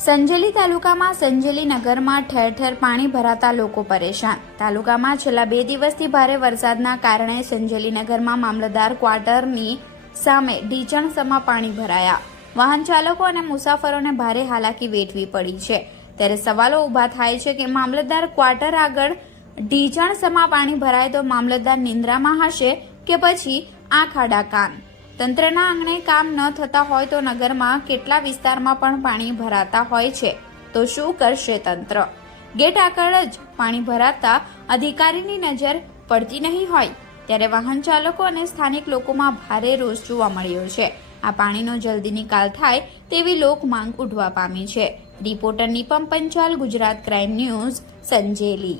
સંજેલી તાલુકામાં સંજેલી નગરમાં ઠેર ઠેર પાણી ભરાતા લોકો પરેશાન। તાલુકામાં છેલ્લા 2 દિવસથી ભારે વરસાદના કારણે સંજેલી નગરમાં મામલતદાર ક્વાર્ટરની સામે ઢીચણસમાં પાણી ભરાયા। વાહન ચાલકો અને મુસાફરોને ભારે હાલાકી વેઠવી પડી છે। ત્યારે સવાલો ઊભા થાય છે કે મામલતદાર ક્વાર્ટર આગળ ઢીચણસમાં પાણી ભરાય તો મામલતદાર નિંદ્રામાં હશે કે પછી આંખ આડા કાન। તંત્રના આંગણે કામ ન થતા હોય તો નગરમાં કેટલા વિસ્તારમાં પણ પાણી ભરાતા હોય છે તો શું કરશે તંત્ર? ગેટ આગળ જ પાણી ભરાતા અધિકારીની નજર પડતી નહીં હોય ત્યારે વાહન ચાલકો અને સ્થાનિક લોકોમાં ભારે રોષ જોવા મળ્યો છે। આ પાણીનો જલ્દી નિકાલ થાય તેવી લોક માંગ ઉઠવા પામી છે। Reporter Nipam Panchal, Gujarat crime news, Sanjeli.